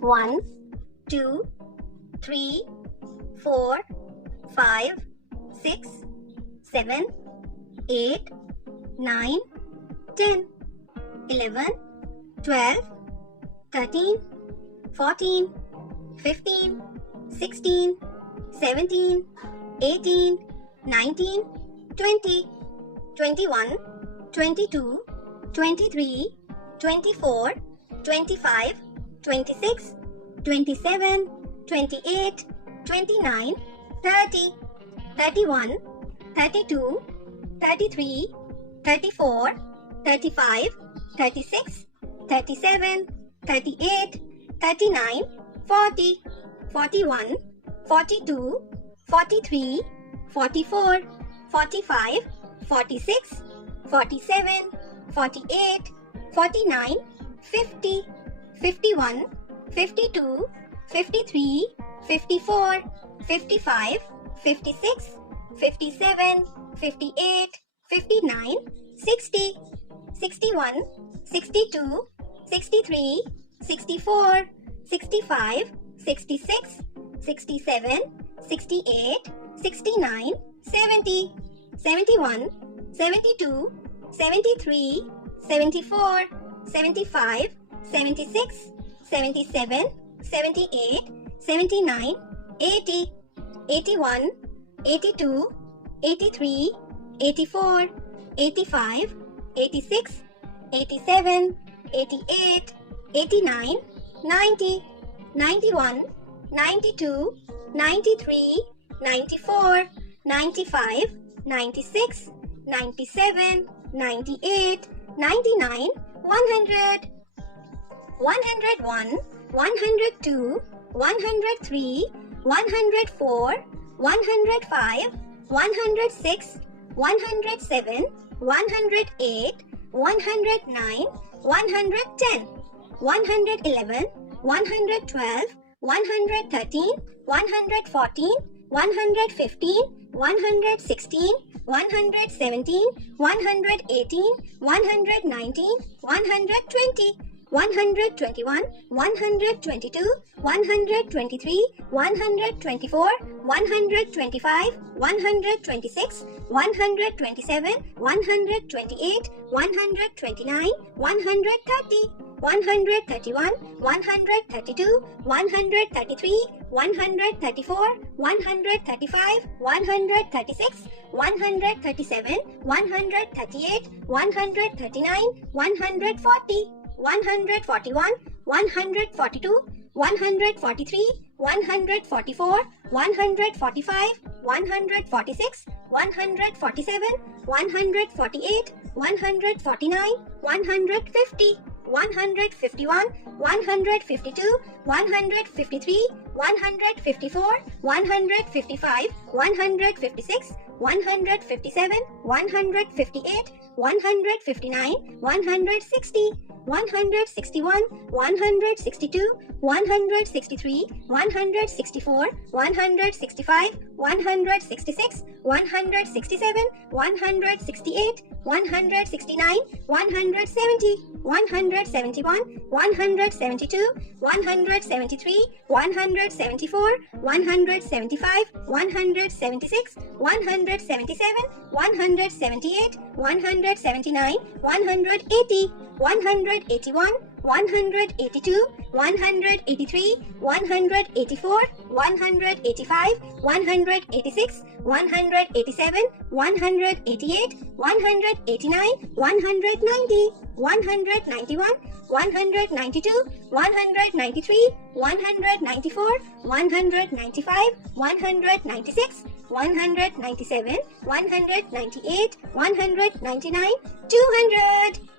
1, 2, 3, 4, 5, 6, 7, 8, 9, 10, 11, 12, 13, 14, 15, 16, 17, 18, 19, 20, 21, 22, 23, 24, 25, 26, 27, 28, 29, 30, 31, 32, 33, 34, 35, 36, 37, 38, 39, 40, 41, 42, 43, 44, 45, 46, 47, 48, 49, 50, 51, 52, 53, 54, 55, 56, 57, 58, 59, 60, 61, 62, 63, 64, 65, 66, 67, 68, 69, 70, 71, 72, 73, 74, 75, 76, 77, 78, 79, 80, 81, 82, 83, 84, 85, 86, 87, 88, 89, 90, 91, 92, 93, 94, 95, 96, 97, 98, 99, 100, 101, 102, 103, 104, 105, 106, 107, 108, 109, 110, 111, 112, 113, 114, 115, 116, 117, 118, 119, 120, 121, 122, 123, 124, 125, 126, 127, 128, 129, 130, 131, 132, 133, 134, 135, 136, 137, 138, 139, 140, 141, 142, 143, 144, 145, 146, 147, 148, 149, 150, 151, 152, 153, 154, 155, 156, 157, 158, 159, 160, 161, 162, 163, 164, 165, 166, 167, 168, 169, 170, 171, 172, 173, 174, 175, 176, 177, 178, 179, 180, 181, 182, 183, 184, 185, 186, 187, 188, 189, 190, 191, 192, 193, 194, 195, 196, 197, 198, 199, 200.